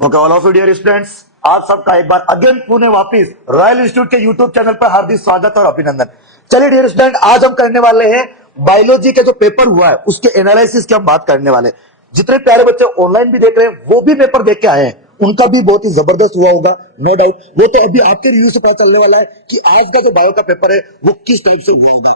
Okay all of you dear students, आप सबका एक बार अगेन पुणे वापिस रॉयल इंस्टीट्यूट के यूट्यूब चैनल पर हार्दिक स्वागत और अभिनंदन। चलिए डियर स्टूडेंट, आज हम करने वाले हैं बायोलॉजी के जो पेपर हुआ है उसके एनालिसिस की हम बात करने वाले हैं। जितने प्यारे बच्चे ऑनलाइन भी देख रहे हैं वो भी पेपर देख के आए हैं, उनका भी बहुत ही जबरदस्त हुआ होगा, नो डाउट। वो तो अभी आपके रिव्यू से पता चलने वाला है कि आज का जो बायो का पेपर है वो किस टाइप से हुआ होगा।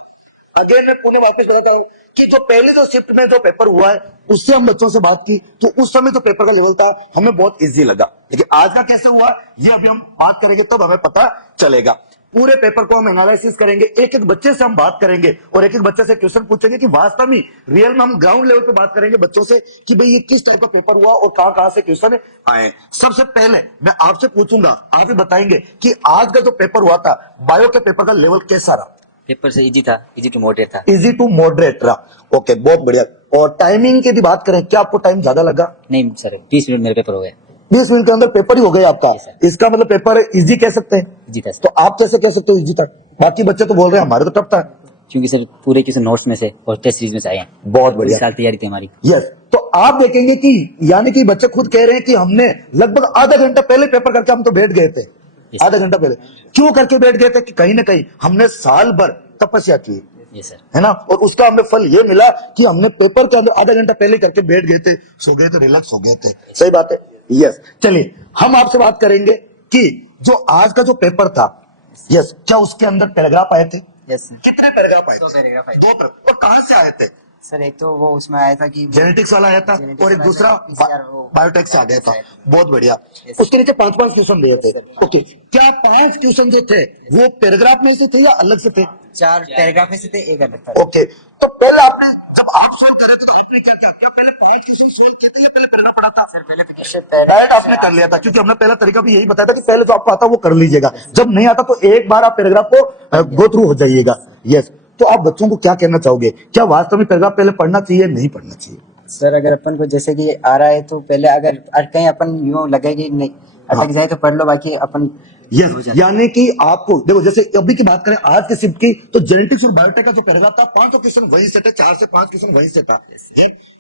अगेन मैं पुणे वापस बताता हूँ कि जो पहले जो शिफ्ट में जो पेपर हुआ है उससे हम बच्चों से बात की तो उस समय जो पेपर का लेवल था हमें बहुत इजी लगा, लेकिन आज का कैसे हुआ ये अभी हम बात करेंगे तब हमें पता चलेगा। पूरे पेपर को हम एनालिसिस करेंगे, एक एक बच्चे से हम बात करेंगे और एक एक बच्चे से क्वेश्चन पूछेंगे कि वास्तव में रियल में हम ग्राउंड लेवल पे बात करेंगे बच्चों से कि भाई ये किस टाइप का पेपर हुआ और कहां से क्वेश्चन आए। सबसे पहले मैं आपसे पूछूंगा, आप ही बताएंगे कि आज का जो पेपर हुआ था बायो के पेपर का लेवल कैसा रहा। पेपर से इजी था, इजी टू मॉडरेट था। इजी टू मॉडरेट रहा, ओके बहुत बढ़िया। और टाइमिंग की भी बात करें, क्या आपको टाइम ज्यादा लगा? नहीं सर, 20 मिनट मेरे पेपर हो गए। 20 मिनट के अंदर पेपर ही हो गया आपका। इसका मतलब पेपर इजी कह सकते हैं, इजी था तो आप कैसे कह सकते हो इजी था? बाकी बच्चे तो बोल रहे हैं हमारे तो टफ था। क्योंकि सर पूरे क्वेश्चन नोट्स में से और टेस्ट सीरीज में से आए हैं। बहुत बढ़िया, इस साल तैयारी थी हमारी। यस। तो आप देखेंगे कि यानी कि बच्चे खुद कह रहे हैं कि हमने लगभग आधा घंटा पहले पेपर करके हम तो बैठ गए थे। आधा घंटा पहले क्यों करके बैठ गए थे कि कहीं ना कहीं हमने साल भर तपस्या की है ना, और उसका हमें फल ये मिला कि हमने पेपर के अंदर आधा घंटा पहले करके बैठ गए थे, सो गए थे, रिलैक्स हो गए थे। सही बात है, यस। चलिए हम आपसे बात करेंगे कि जो आज का जो पेपर था, यस, क्या उसके अंदर पैराग्राफ आए थे? यस कितने पैराग्राफ आए थे? 2 पैराग्राफ आए थे। दो पैराग्राफ। और कहां से आए थे? सर एक तो वो उसमें आया था कि जेनेटिक्स वाला आया था जेनेटिक्स और एक वाला दूसरा PCR वो बायोटेक से आ गया था। बायोटेक। बहुत बढ़िया। Yes. उसके नीचे 5-5 क्वेश्चन दिए थे। ओके, क्या 5 क्वेश्चन जो थे वो पैराग्राफ में से थे या अलग से थे? 4 पैराग्राफ में से थे, एक अलग था। ओके, तो पहले आपने जब आप सोल्व करे तो आपने क्या किया? क्या पहले 5 क्वेश्चन सोल्व किए थे या पहले पैराग्राफ पढ़ा था? पहले डायरेक्ट आपने कर लिया था, क्योंकि हमने पहला तरीका भी यही बताया था कि पहले जो आपको आता वो कर लीजिएगा, जब नहीं आता तो एक बार आप पैराग्राफ को गो थ्रू हो जाइएगा। यस, तो आप बच्चों को क्या कहना चाहोगे? क्या वास्तव में पैराग्राफ पहले पढ़ना चाहिए, नहीं पढ़ना चाहिए? सर अगर अपन को जैसे कि आ रहा है तो पहले अगर कहीं अपन यूं लगे कि नहीं अटक जाए तो पढ़ लो, बाकी अपन यस। यानी कि आपको देखो, जैसे अभी की बात करें आज के शिफ्ट की, तो जेनेटिक्स और बायोटेक का जो पैराग्राफ था 5 क्वेश्चन वहीं से थे, 4 से 5 क्वेश्चन वहीं से था।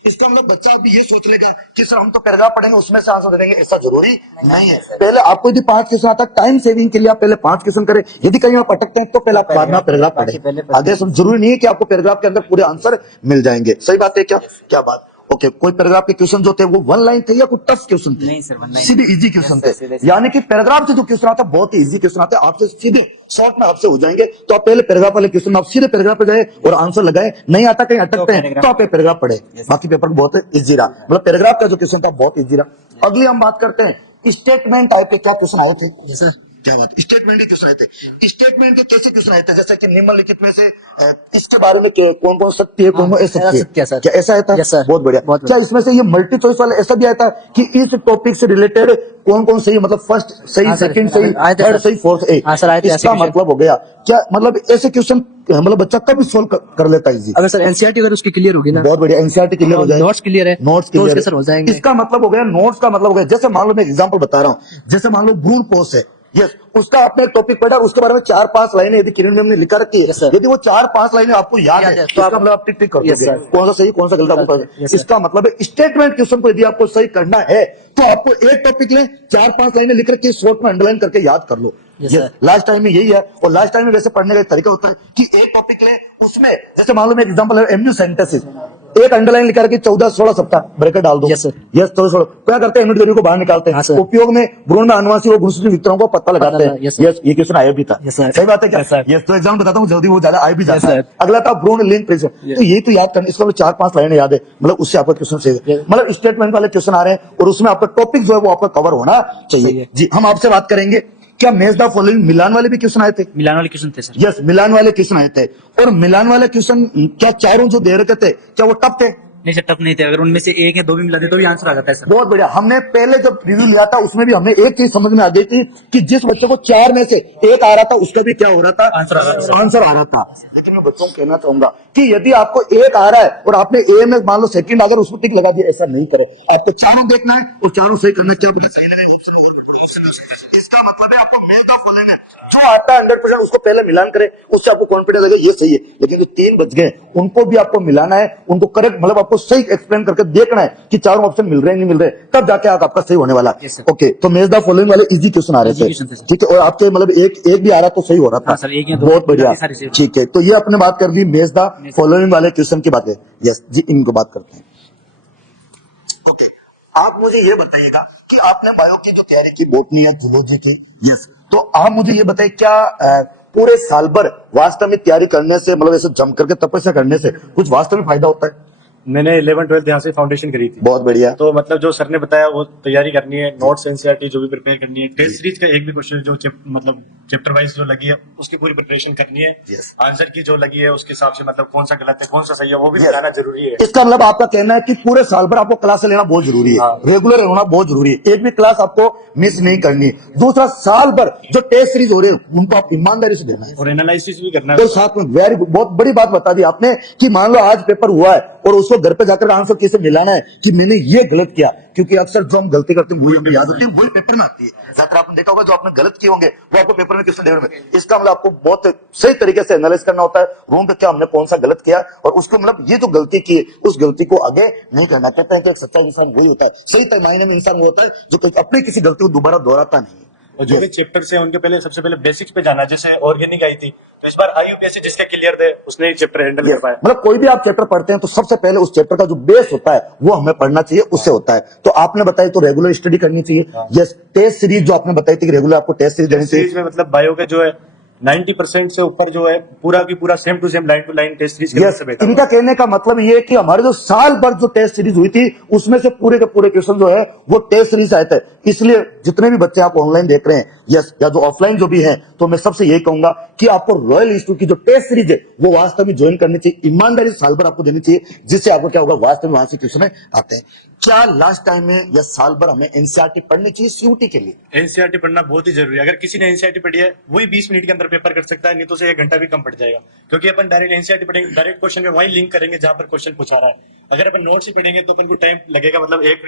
इसका मतलब बच्चा अभी ये सोच लेगा कि सर हम तो पैराग्राफ पढ़ेंगे उसमें से आंसर दे देंगे, ऐसा जरूरी नहीं है। पहले आपको यदि 5 क्वेश्चन आता, टाइम सेविंग के लिए आप पहले 5 क्वेश्चन करें, यदि कहीं आप अटकते हैं तो पहले आप बाद में पैराग्राफ पढ़ें। आगे जरूरी नहीं है कि आपको पैराग्राफ के अंदर पूरे आंसर मिल जाएंगे। सही बात है क्या? क्या बात? ओके, कोई पैराग्राफ के क्वेश्चन जो थे वो 1 लाइन थे या कोई टफ क्वेश्चन थे? नहीं सर, 1 लाइन सीधे इजी क्वेश्चन थे। यानी कि पैराग्राफ से जो क्वेश्चन आता है बहुत ही इजी क्वेश्चन आते हैं, आपसे सीधे शॉर्ट में आपसे हो जाएंगे। तो आप पहले पैराग्राफ वाले क्वेश्चन आप सीधे पैराग्राफ पे जाए और आंसर लगाए, नहीं आता कहीं अटकते हैं तो आप पैराग्राफ पढ़े। बाकी पेपर बहुत इजी रहा, मतलब पैराग्राफ का जो क्वेश्चन था बहुत इजी रहा। अगली हम बात करते हैं स्टेटमेंट टाइप के क्या क्वेश्चन आए थे? क्या बात, स्टेटमेंट के क्वेश्चन आए थे। स्टेटमेंट के कैसे क्वेश्चन आए थे? जैसे कि निम्नलिखित में से इसके बारे में कौन कौन सत्य है, कौन कौन असत्य है? क्या ऐसा आया था? बहुत बढ़िया। क्या इसमें से ये मल्टी चॉइस वाला ऐसा भी आया था कि इस टॉपिक से रिलेटेड कौन कौन सही, मतलब फर्स्ट सही, सेकंड सही, थर्ड सही, फोर्थ? इसका मतलब हो गया क्या, मतलब ऐसे क्वेश्चन मतलब बच्चा कब सोल्व कर लेता है इजी? अगर सर एनसीईआरटी अगर उसकी क्लियर होगी ना, बहुत बढ़िया, एनसीईआरटी क्लियर हो जाए, नोट्स क्लियर है, नोट्स क्लियर हो जाएंगे। इसका मतलब हो गया, नोट्स का मतलब हो गया, जैसे मान लो मैं एग्जांपल बता रहा हूँ, जैसे मान लो ब्रूड पोस्ट है, यस, उसका आपने टॉपिक पढ़ा, उसके बारे में 4-5 लाइनें यदि किरण मैम ने लिखा रखी है, यदि वो 4-5 लाइनें आपको याद है तो आपका मतलब आप टिक टिक कर दोगे, कौन सा सही कौन सा गलत आपको पता। इसका मतलब है स्टेटमेंट क्वेश्चन को यदि आपको सही करना है तो आपको एक टॉपिक लें, 4-5 लाइनें लिख रखी है, शॉर्ट में अंडरलाइन करके याद कर लो। लास्ट टाइम में यही है, और लास्ट टाइम में वैसे पढ़ने का एक तरीका होता है कि एक टॉपिक ले, उसमें जैसे मान लो मैं एग्जांपल है एमयू सेंटेंसेस, एक अंडरलाइन लिखा रखी 14-16 सप्ताह ब्रैकेट डाल दो। यस 14-16 क्या करते हैं, एमिड को बाहर निकालते हैं। उपयोग में भ्रूण में अनुवांशिक और गुणसूत्री वितरणों को पता लगाते हैं। यस, ये क्वेश्चन आया भी था। सही बात है क्या? यस, तो एग्जाम बताता हूँ जल्दी, वो ज्यादा आया भी जाता है। अगला था भ्रूण लिंग प्रेषण, तो ये तो याद करना, इसका 4-5 लाइनें याद है, मतलब उससे आपका क्वेश्चन सही, मतलब स्टेटमेंट वाले क्वेश्चन आ रहे हैं और उसमें आपका टॉपिक जो है वो आपका कवर होना चाहिए। जी, हम आपसे बात करेंगे क्या मैच द फॉलोइंग मिलान वाले भी क्वेश्चन आए थे? मिलान वाले क्वेश्चन थे सर। यस, मिलान वाले क्वेश्चन आए थे। और मिलान वाले क्वेश्चन क्या चारों जो दे रखे थे क्या वो टफ थे? नहीं सर, टफ नहीं थे। अगर उनमें से एक या दो भी मिला दे तो भी आंसर आ जाता है सर। बहुत बढ़िया। हमने पहले जब रिव्यू लिया था उसमें भी हमें एक चीज समझ में आ गई थी कि जिस बच्चे को 4 में से एक आ रहा था उसका भी क्या हो रहा था, आंसर आ रहा था। लेकिन मैं बच्चों को कहना चाहूंगा कि यदि आपको एक आ रहा है और आपने ए में मान लो सेकंड अगर उसको टिक लगा दिया, ऐसा नहीं करो। आपको चारों देखना है और चारों सही करना है। क्या बोला? सही लगे ऑप्शन, इसका मतलब है आपको मेल द फॉलोइंग है जो आता है 100% उसको पहले मिलान करें, उससे आपको कॉन्फिडेंस आएगा ये सही है। लेकिन जो 3 बच गए उनको भी आपको मिलाना है, उनको करेक्ट मतलब आपको सही एक्सप्लेन करके देखना है कि चारों ऑप्शन मिल रहे हैं नहीं मिल रहे, तब जाके आपका सही होने वाला। Yes, sir. ओके, तो मेजदा फॉलोइंग वाले इजी क्वेश्चन आ रहे Easy थे, question थे, sir. ठीक है, और आपके मतलब एक भी आ रहा तो सही हो रहा था। हाँ, सर, एक या दो बहुत बढ़िया, काफी सारे से। ठीक है। तो ये आपने बात कर दी मेजदा फॉलोइंग वाले क्वेश्चन की बात है। यस जी, इनको बात करते हैं। ओके, आप मुझे ये बताइएगा कि आपने बायो की जो तैयारी की बोटनी या जूलॉजी की, यस, तो आप मुझे ये बताइए क्या पूरे साल भर वास्तव में तैयारी करने से मतलब ऐसे जम करके तपस्या करने से कुछ वास्तव में फायदा होता है? मैंने 11-12 यहाँ से फाउंडेशन करी थी। बहुत बढ़िया। तो मतलब जो सर ने बताया वो तैयारी करनी है, नोट्स एनसीईआरटी जो भी प्रिपेयर करनी है, टेस्ट सीरीज का एक भी क्वेश्चन जो मतलब चैप्टर वाइज जो लगी है उसकी पूरी प्रिपरेशन करनी है। Yes. आंसर की जो लगी है उसके हिसाब से मतलब कौन सा गलत है कौन सा सही है वो भी Yes. बताना जरूरी है। इसका मतलब आपका कहना है कि पूरे साल भर आपको क्लास लेना बहुत जरूरी है, हाँ। रेगुलर होना बहुत जरूरी है, एक भी क्लास आपको मिस नहीं करनी है। दूसरा, साल भर जो टेस्ट सीरीज हो रही है उनको आप ईमानदारी से देना है और एनालिसिस भी करना तो है। साथ में वेरी बहुत बड़ी बात बता दी आपने कि मान लो आज पेपर हुआ है और उसको घर पे जाकर आंसर कैसे मिलाना है कि मैंने ये गलत किया, क्योंकि अक्सर जो हम गलती करते हैं वही हमें याद होती है, वही पेपर में आती है। ज्यादातर आपने देखा होगा जो आपने गलत किए होंगे वो आपको पेपर में क्वेश्चन देने में, इसका मतलब आपको बहुत सही तरीके से एनालाइज करना होता है रूम पे क्या हमने कौन सा गलत किया और उसको मतलब ये जो गलती की है उस गलती को आगे नहीं करना। कहते हैं कि एक सच्चा इंसान वही होता है, सही मायने में इंसान वो होता है जो अपनी किसी गलती को दोबारा दोहराता नहीं है। और जो भी चैप्टर से उनके पहले सबसे पहले बेसिक्स पे जाना है। जैसे ऑर्गेनिक आई थी तो इस बार IUPAC जिसका क्लियर थे उसने चैप्टर हैंडल कर पाया। मतलब कोई भी आप चैप्टर पढ़ते हैं तो सबसे पहले उस चैप्टर का जो बेस होता है वो हमें पढ़ना चाहिए, उससे होता है। तो आपने बताया तो रेगुलर स्टडी करनी चाहिए। यस, टेस्ट सीरीज जो आपने बताई थी कि रेगुलर आपको टेस्ट सीरीज देनी चाहिए। सीरीज में मतलब बायो का जो है 90% से ऊपर जो है पूरा की पूरा same to same line to line test series yes, इनका कहने का मतलब ये है कि हमारे जो साल भर जो टेस्ट सीरीज हुई थी उसमें से पूरे के पूरे क्वेश्चन जो है वो टेस्ट सीरीज आए थे। इसलिए जितने भी बच्चे आप ऑनलाइन देख रहे हैं यस या जो ऑफलाइन जो भी है, तो मैं सबसे यही कहूंगा कि आपको रॉयल इंस्टीट्यूट की जो टेस्ट सीरीज है वो वास्तव में ज्वाइन करनी चाहिए, ईमानदारी से साल भर आपको देनी चाहिए, जिससे आपको क्या होगा वास्तव में वहां से क्वेश्चन आते हैं। क्या लास्ट टाइम में या साल भर हमें एनसीईआरटी पढ़नी चाहिए सीयूटी के लिए? एनसीईआरटी पढ़ना बहुत ही जरूरी है। अगर किसी ने एनसीईआरटी पढ़ी है वही 20 मिनट के अंदर पेपर कर सकता है, नहीं तो उसे 1 घंटा भी कम पड़ जाएगा। क्योंकि अपन डायरेक्ट एनसीईआरटी पढ़ेंगे, डायरेक्ट क्वेश्चन में वही लिंक करेंगे जहां पर क्वेश्चन पूछा रहा है। अगर अपन नोट से पढ़ेंगे तो अपन को टाइम लगेगा, मतलब एक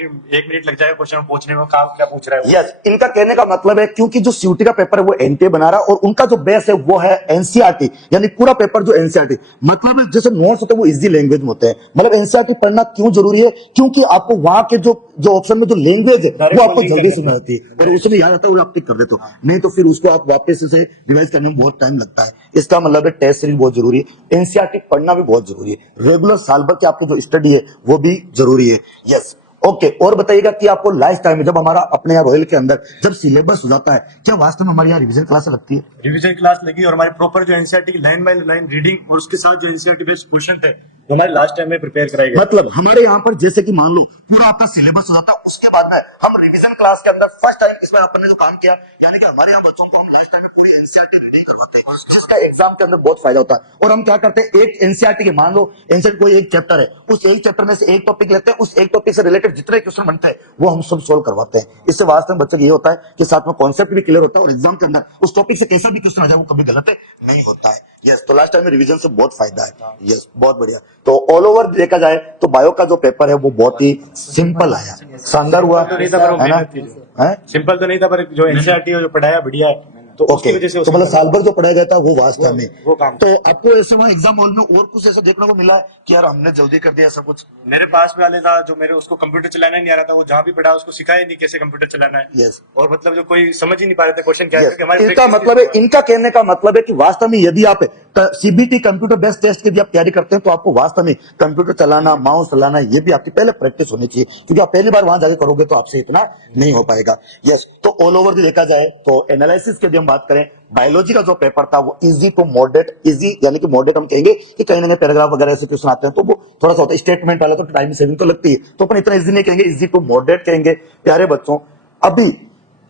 मिनट लग जाएगा क्वेश्चन पहुंचने में, कहाँ क्या पूछ रहा है। यस, इनका कहने का मतलब है क्योंकि जो सीयूटी का पेपर है वो एनटीए बना रहा है और उनका जो बेस है वो है एनसीईआरटी, यानी पूरा पेपर जो एनसीईआरटी मतलब जैसे नोट्स होते हैं वो इजी लैंग्वेज में होते हैं। मतलब एनसीईआरटी पढ़ना क्यों जरूरी है? क्योंकि आपको वहां के जो ऑप्शन में जो लैंग्वेज है वो आपको जल्दी सुना जाती है और उसमें याद आता है वो आप टिक कर देते हो, नहीं तो फिर उसको आप वापस से रिवाइज करने में बहुत टाइम लगता है। इसका मतलब है टेस्ट सीरीज बहुत जरूरी है, एनसीईआरटी पढ़ना भी बहुत जरूरी है, रेगुलर साल भर की आपकी जो स्टडी है वो भी जरूरी है। यस, ओके, और बताइएगा कि आपको लास्ट टाइम में जब हमारा अपने यहाँ रॉयल के अंदर जब सिलेबस हो जाता है क्या वास्तव में हमारे यहाँ रिवीजन क्लास लगती है? रिवीजन क्लास लगी और हमारे प्रॉपर जो एनसीईआरटी की लाइन बाय लाइन रीडिंग और उसके साथ जो एनसीईआरटी बेस्ड क्वेश्चन थे वो हमारे लास्ट टाइम में प्रिपेयर कराए गए। मतलब हमारे यहाँ पर जैसे कि मान लो पूरा आपका सिलेबस हो जाता है, उसके बाद में हम रिवीजन क्लास के अंदर फर्स्ट टाइम इसमें अपन ने जो काम किया, यानी कि हमारे यहाँ बच्चों को हम लास्ट टाइम में पूरी एनसीईआरटी रीडिंग करवाते हैं, जिसका एग्जाम के अंदर बहुत फायदा होता है। और हम क्या करते हैं, एक एनसीईआरटी के मान लो एनसीईआरटी कोई एक चैप्टर है, उस एक चैप्टर में से एक टॉपिक लेते हैं, उस एक टॉपिक से रिलेटेड जितने क्वेश्चन बनते हैं वो हम सब सोल्व करवाते हैं। इससे वास्तव में बच्चों को ये होता है कि साथ में कॉन्सेप्ट भी क्लियर होता है और एग्जाम के अंदर उस टॉपिक से कैसा भी क्वेश्चन आ जाए वो कभी गलत नहीं होता है। यस, तो लास्ट टाइम में रिवीजन से बहुत फायदा है। यस, बहुत बढ़िया। तो ऑल ओवर देखा जाए तो बायो का जो पेपर है वो बहुत ही सिंपल आया, शानदार हुआ है ना? सिंपल तो नहीं था पर जो एनसीईआरटी जो पढ़ाया बढ़िया है, तो ओके, तो मतलब साल भर जो पढ़ाया गया था वो वास्तव में वो काम। तो आपको ऐसे वहाँ एग्जाम हॉल में और कुछ ऐसा देखने को मिला है कि यार हमने जल्दी कर दिया सब कुछ? मेरे पास में वाले था जो मेरे उसको कंप्यूटर चलाना नहीं आ रहा था, वो जहाँ भी पढ़ा उसको सिखाया नहीं कैसे कंप्यूटर चलाना है। यस, और मतलब जो कोई समझ ही नहीं पा रहे थे क्वेश्चन क्या है, क्योंकि हमारे इनका मतलब है, इनका कहने का मतलब है कि वास्तव में यदि आप सीबीटी कंप्यूटर बेस्ड टेस्ट की यदि आप तैयारी करते हैं तो आपको वास्तव में कंप्यूटर चलाना, माउस चलाना ये भी आपकी पहले प्रैक्टिस होनी चाहिए, क्योंकि आप पहली बार वहां जाके करोगे तो आपसे इतना नहीं हो पाएगा। यस, तो ऑल ओवर देखा जाए तो एनालिसिस की यदि हम बात करें, बायोलॉजी का जो पेपर था वो इजी टू मॉडरेट, इजी यानी कि मॉडरेट हम कहेंगे कि कहीं ना कहीं पैराग्राफ वगैरह ऐसे क्वेश्चन आते हैं तो वो थोड़ा सा होता है, स्टेटमेंट वाला तो टाइम सेविंग तो लगती है, तो अपन इतना इजी नहीं कहेंगे, इजी टू मॉडरेट कहेंगे। प्यारे बच्चों, अभी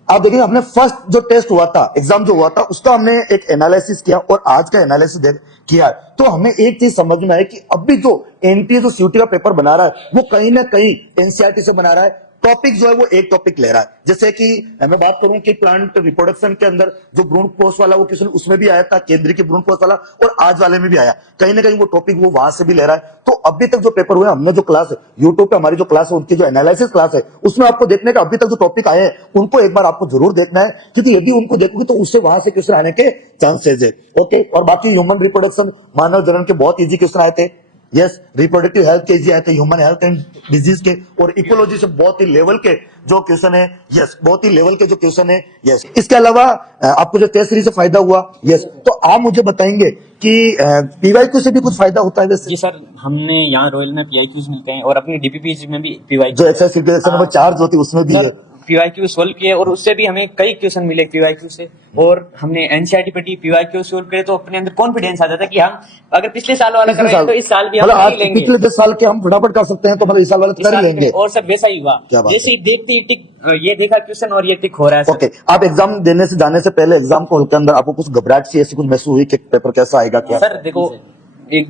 आप देखिए हमने फर्स्ट जो टेस्ट हुआ था, एग्जाम जो हुआ था, उसका हमने एक एनालिसिस किया और आज का एनालिसिस किया, तो हमें एक चीज समझ में आए कि अभी जो एनटीए जो सीयूटी का पेपर बना रहा है वो कहीं ना कहीं एनसीईआरटी से बना रहा है, टॉपिक जो है वो एक टॉपिक ले रहा है। जैसे कि मैं बात करूं कि प्लांट रिप्रोडक्शन के अंदर जो भ्रूण कोष वाला वो क्वेश्चन उसमें भी आया था, केंद्रीय के भ्रूण कोष वाला, और आज वाले में भी आया। कहीं ना कहीं वो टॉपिक वो वहां से भी ले रहा है। तो अभी तक जो पेपर हुए, हमने जो क्लास यूट्यूब पे हमारी जो क्लास है उनकी जो एनालिसिस क्लास है उसमें आपको देखने का अभी तक जो टॉपिक आए हैं उनको एक बार आपको जरूर देखना है, क्योंकि यदि उनको देखोगे तो उससे वहां से क्वेश्चन आने के चांसेस है। ओके, और बाकी ह्यूमन रिप्रोडक्शन, मानव जनन के बहुत इजी क्वेश्चन आए थे। यस, रिप्रोडक्टिव हेल्थ के इजी आए थे, ह्यूमन हेल्थ एंड डिजीज के, और इकोलॉजी से बहुत ही लेवल के जो क्वेश्चन है। यस, बहुत ही लेवल के जो क्वेश्चन है। यस, इसके अलावा आपको जो टेस्ट सीरीज से फायदा हुआ। यस, तो आप मुझे बताएंगे कि पीवाईक्यू से भी कुछ फायदा होता है वैसे? जी सर, हमने यहाँ रॉयल में पीआईक्यूज मिलते हैं और अपनी डीपीपी में भी पीवाईक्यू जो एक्सरसाइज क्वेश्चन नंबर 4 जो थी उसमें भी है। पीवाईक्यू सोल्व किए और उससे भी हमें कई क्वेश्चन मिले पीवाईक्यू से, और हमने एनसीईआरटी पढ़ी, पीवाईक्यू सोल्व करे तो अपने अंदर कॉन्फिडेंस आ जाता है कि हम अगर पिछले साल वाला कर रहे हैं तो इस साल भी हम मतलब आज नहीं लेंगे। पिछले 10 साल के हम फटाफट कर सकते हैं, तो मतलब इस साल वाले तो इस कर ही साल लेंगे। और सब वैसा ही हुआ, क्या बात जैसे ही देखते ही टिक ये देखा क्वेश्चन और ये टिक हो रहा है सर। ओके, आप एग्जाम देने से जाने से पहले एग्जाम हॉल के अंदर आपको कुछ घबराहट सी ऐसी कुछ महसूस हुई कि पेपर कैसा आएगा क्या? सर देखो,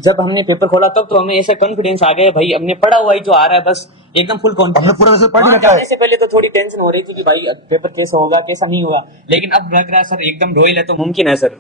जब हमने पेपर खोला तब तो हमें ऐसा कॉन्फिडेंस आ गया, भाई हमने पढ़ा हुआ ही जो आ रहा है बस एकदम फुल कॉन्फिडेंस। हमने पूरा वैसे पढ़ वहाँ रखा है। जाने से पहले तो थोड़ी टेंशन हो रही थी कि भाई पेपर कैसा होगा कैसा नहीं होगा, लेकिन अब लग रहा है सर एकदम रॉयल है तो मुमकिन है सर।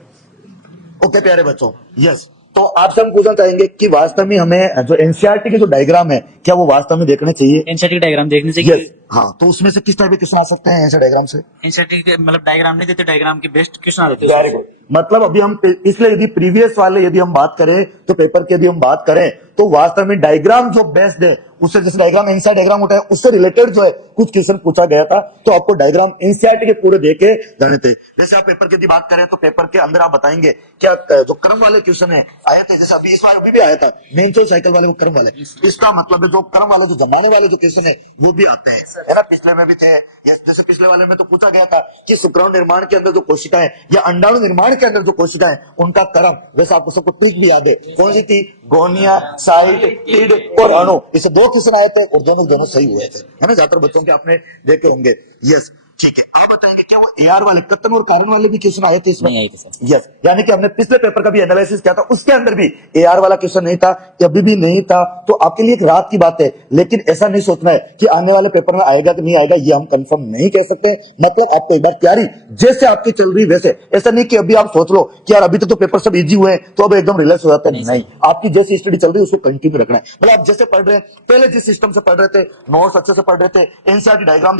ओके प्यारे बच्चों, यस, तो आपसे हम पूछना चाहेंगे कि वास्तव में हमें जो एनसीईआरटी के जो डायग्राम है क्या वो वास्तव में देखने चाहिए? एनसीईआरटी डायग्राम देखने से यस, हाँ, तो उसमें से किस टाइप के क्वेश्चन आ सकते हैं ऐसे डायग्राम से? एनसीईआरटी के मतलब डायग्राम नहीं देते, डायग्राम के बेस्ट क्वेश्चन आ जाते हैं। Very good. मतलब अभी हम इसलिए यदि प्रीवियस वाले यदि हम बात करें तो पेपर की यदि हम बात करें तो वास्तव में डायग्राम जो बेस्ट है उससे, जैसे डायग्राम एनसीईआरटी डायग्राम होता है उससे रिलेटेड जो है कुछ क्वेश्चन पूछा गया था, तो आपको डायग्राम एनसीईआरटी के पूरे देके जाने थे। जैसे आप पेपर की यदि बात करें तो पेपर के अंदर आप बताएंगे क्या जो क्रम वाले क्वेश्चन है आए थे, जैसे अभी इस बार अभी भी आया था मेन जो साइकिल वाले वो क्रम वाले, इसका मतलब है जो क्रम वाले जो जमाने वाले जो क्वेश्चन है वो भी आते हैं, है ना? पिछले में भी थे। जैसे पिछले वाले में तो पूछा गया था कि शुक्राणु निर्माण के अंदर जो कोशिकाएं या अंडाणु निर्माण के अंदर जो कोशिकाएं उनका क्रम, वैसे आपको सबको ट्रिक भी याद है, कौन सी थी? गोनिया, साइट, टिड और अणु। इसे 2 क्वेश्चन आए थे और दोनों सही हुए थे, है ना? ज्यादातर बच्चों के आपने देखे होंगे। यस, ठीक है, आप बताएंगे क्या वो एआर वाले कथन और कारण वाले भी क्वेश्चन आए थे इसमें? नहीं आए थे सर। यस, यानी कि हमने पिछले पेपर का भी एनालिसिस किया था, उसके अंदर भी एआर वाला क्वेश्चन नहीं था, अभी भी नहीं था। तो आपके लिए एक रात की बात है, लेकिन ऐसा नहीं सोचना है कि आने वाले पेपर में आएगा कि नहीं आएगा, ये हम कंफर्म नहीं कह सकते। मतलब आपको एक बार तैयारी जैसे आपकी चल रही वैसे, ऐसा नहीं कि अभी आप सोच लो कि यार अभी तो पेपर सब इजी हुए हैं तो अब एकदम रिलैक्स हो जाता है। नहीं, आपकी जैसी स्टडी चल रही है उसको कंटिन्यू रखना है। मतलब आप जैसे पढ़ रहे हैं, पहले जिस सिस्टम से पढ़ रहे थे, नोट्स अच्छे से पढ़ रहे थे, एनसीईआरटी डायग्राम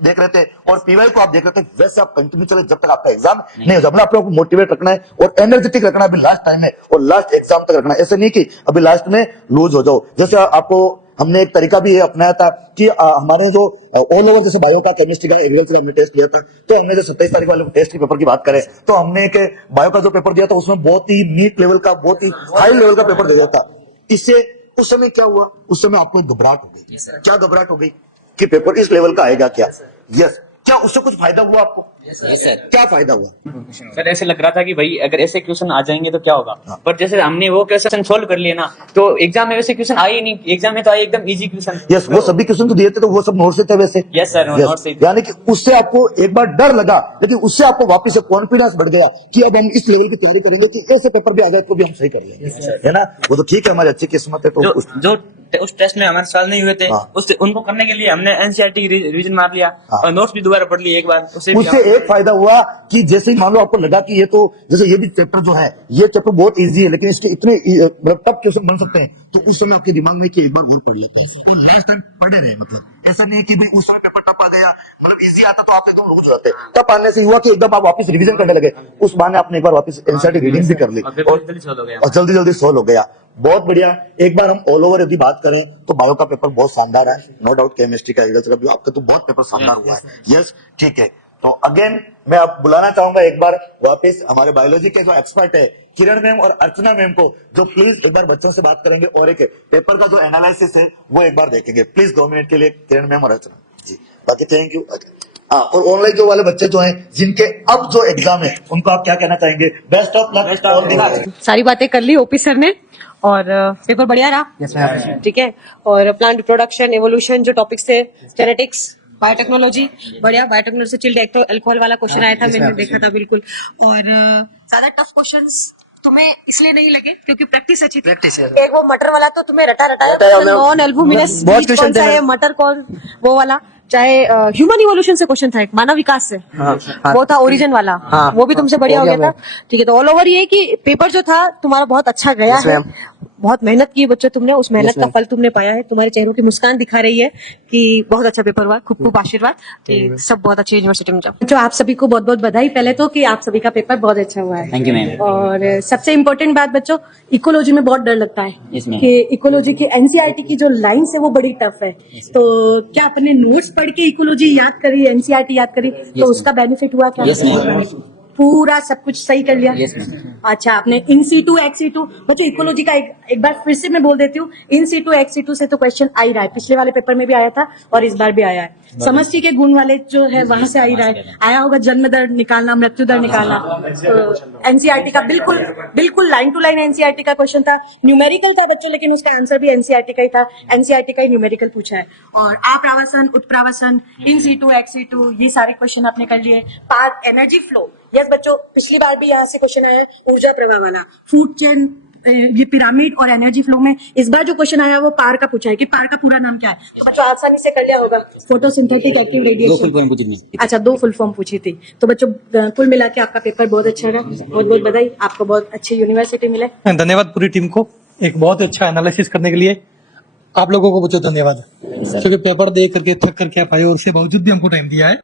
देख रहे थे और पीवाई को आप देख रहे थे, वैसे आप कंटिन्यू चले जब तक आपका एग्जाम नहीं हो जाए। आप लोगों को मोटिवेट रखना है और एनर्जेटिक रखना है, अभी लास्ट टाइम है और लास्ट एग्जाम तक रखना है। ऐसे नहीं कि अभी लास्ट में लूज हो जाओ। जैसे आपको हमने एक तरीका भी अपनाया था कि हमारे जो ऑल ओवर जैसे बायो का, केमिस्ट्री का, एग्रीकल्चर का हमने टेस्ट किया था, तो हमने जो 27 तारीख वाले टेस्ट के पेपर की बात करें तो हमने एक बायो का जो पेपर दिया था उसमें बहुत ही नीट लेवल का, बहुत ही हाई लेवल का पेपर दिया था। इससे उस समय क्या हुआ, उस समय आपको घबराहट हो गई। क्या घबराहट हो गई कि पेपर इस लेवल का आएगा क्या? यस, क्या उससे कुछ फायदा हुआ आपको? क्या फायदा हुआ? सर ऐसे लग रहा था कि भाई अगर ऐसे क्वेश्चन आ जाएंगे तो क्या होगा, पर जैसे हमने वो क्वेश्चन सोल्व कर लिए ना तो एग्जाम में वैसे क्वेश्चन आए ही नहीं, एग्जाम में तो आए एकदम इजी क्वेश्चन। यस, वो सभी क्वेश्चन तो दिए थे तो वो सब नोट से थे वैसे। यस सर, Yes, नोट से थे। यानी कि उससे आपको एक बार डर लगा, लेकिन उससे आपको वापस से कॉन्फिडेंस बढ़ गया कि अब हम इस लेवल की तैयारी करेंगे कि ऐसे पेपर भी आ जाए तो भी हम सही कर लेंगे, है ना? वो तो ठीक है, हमारी अच्छी किस्मत है। तो जो उस टेस्ट में हमारे सवाल नहीं हुए थे उनको करने के लिए हमने एनसीईआरटी रिवीजन मार लिया और नोट्स भी दोबारा पढ़ लिए एक बार। उससे एक फायदा हुआ कि जैसे ही मान लो आपको लगा कि ये तो जैसे ये भी चैप्टर जो है ये चैप्टर बहुत इजी है लेकिन इसके इतने मतलब टफ क्वेश्चन बन सकते हैं, तो उस समय आपके दिमाग में कि एक बार और पढ़ लेते हैं और लास्ट टाइम पढ़े रहे। मतलब ऐसा नहीं है कि भाई उस समय पेपर टफ आ गया, मतलब इजी आता तो आप एकदम लूज जाते, टफ आने से हुआ कि एकदम आप वापस रिवीजन करने लगे, उस बहाने आपने एक बार वापस एनसीईआरटी रीडिंग भी कर ली और जल्दी जल्दी सोल्व हो गया। बहुत बढ़िया। एक बार हम ऑल ओवर यदि बात करें तो बायो का पेपर बहुत शानदार है, नो डाउट। केमिस्ट्री का, एग्रीकल्चर का भी आपका तो बहुत पेपर शानदार हुआ है। यस, ठीक है। तो अगेन मैं अब बुलाना चाहूंगा एक बार वापस हमारे बायोलॉजी के जो एक्सपर्ट है किरण मैम और अर्चना मैम को, जो प्लीज एक बार बच्चों से बात करेंगे और एक पेपर का जो एनालिसिस है वो एक बार देखेंगे। प्लीज 2 मिनट के लिए किरण मैम और अर्चना जी। बाकी थैंक यू। हाँ, और ऑनलाइन जो वाले बच्चे जो हैं जिनके अब जो एग्जाम है उनको आप क्या कहना चाहेंगे? Best of luck. सारी बातें कर ली ओपी सर ने और पेपर बढ़िया रहा। ठीक है, और प्लांट रिप्रोडक्शन, एवोल्यूशन जो टॉपिक्स थे, जेनेटिक्स, बायोटेक्नोलॉजी, बढ़िया। बायोटेक्नोलॉजी से चिल्ड अल्कोहल वाला क्वेश्चन आया था, मैंने देखा था बिल्कुल। और ज्यादा टफ क्वेश्चंस तुम्हें इसलिए नहीं लगे क्योंकि प्रैक्टिस अच्छी थी। एक वो मटर वाला तो तुम्हें रटा रटाया, नॉन एल्बुमिनस बीज कौन सा है, मटर कौन, वो वाला चाहे ह्यूमन इवोल्यूशन से क्वेश्चन था, एक मानव विकास से, वो था ओरिजिन वाला, वो भी तुमसे बढ़िया हो गया था। ठीक है, तो ऑल ओवर ये कि पेपर जो था तुम्हारा बहुत अच्छा गया है, बहुत मेहनत की बच्चों तुमने, उस मेहनत का फल तुमने पाया है, तुम्हारे चेहरों की मुस्कान दिखा रही है कि बहुत अच्छा पेपर हुआ। खूब खूब आशीर्वाद कि सब बहुत अच्छी यूनिवर्सिटी में जाओ। जो आप सभी को बहुत बहुत बधाई पहले तो कि आप सभी का पेपर बहुत अच्छा हुआ है। Thank you ma'am. और सबसे इम्पोर्टेंट बात बच्चों, इकोलॉजी में बहुत डर लगता है Yes, ma'am. कि इकोलॉजी की एनसीईआरटी की जो लाइन्स है वो बड़ी टफ है। तो क्या आपने नोट्स पढ़ के इकोलॉजी याद करी, एनसीईआरटी याद करी, तो उसका बेनिफिट हुआ क्या? Yes, ma'am. पूरा सब कुछ सही कर लिया? Yes, ma'am. अच्छा, आपने इन सीटू एक्स सीटू, बच्चों इकोलॉजी का एक बार फिर से मैं बोल देती हूँ, इन सीटू एक्स सीटू से तो क्वेश्चन आ ही रहा है, पिछले वाले पेपर में भी आया था और इस बार भी आया है। समष्टि के गुण वाले जो है वहां से आ ही रहा है, आया होगा जन्म दर निकालना, मृत्यु दर निकालना। तो एनसीईआरटी का बिल्कुल बिल्कुल लाइन टू लाइन एनसीईआरटी का क्वेश्चन था, न्यूमेरिकल था बच्चों, लेकिन उसका आंसर भी एनसीईआरटी का ही था, एनसीईआरटी का ही न्यूमेरिकल पूछा है। और आप्रवासन, उत्प्रावसन, इन सीटू एक्स सीटू, ये सारे क्वेश्चन आपने कर लिए। पार एनर्जी फ्लो, यस बच्चों, पिछली बार भी यहाँ से क्वेश्चन आया है ऊर्जा प्रवाह वाला, फूड चेन, ये पिरामिड और एनर्जी फ्लो में इस बार जो क्वेश्चन आया वो पार का पूछा है कि पार का पूरा नाम क्या है, तो बच्चों आसानी से कर लिया होगा। फोटोसिंथेटिक एक्टिव रेडिएशन, अच्छा 2 फुल फॉर्म पूछी थी। तो बच्चों कुल मिला के आपका पेपर बहुत अच्छा रहा, बहुत बहुत बधाई, आपको बहुत अच्छी यूनिवर्सिटी मिले। धन्यवाद पूरी टीम को एक बहुत अच्छा एनालिसिस करने के लिए। आप लोगों को बहुत धन्यवाद क्योंकि पेपर दे करके थक करके आप आए और उसके बावजूद भी हमको टाइम दिया है।